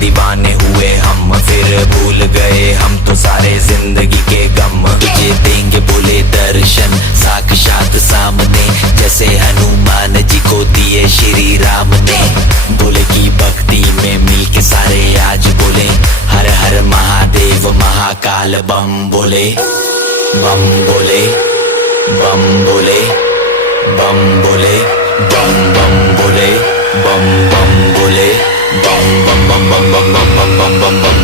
दीवाने हुए हम, फिर भूल गए हम तो सारे जिंदगी के गम। तुझे देंगे बोले दर्शन साक्षात सामने, जैसे हनुमान जी को दिए श्री राम ने। बोले की भक्ति में मिलके सारे आज बोले, हर हर महादेव महाकाल बम बोले। बम बोले, बम बोले, बम बोले, बम बम बोले, बम बम बोले, बम बम बम बम बम बम बम बम बम।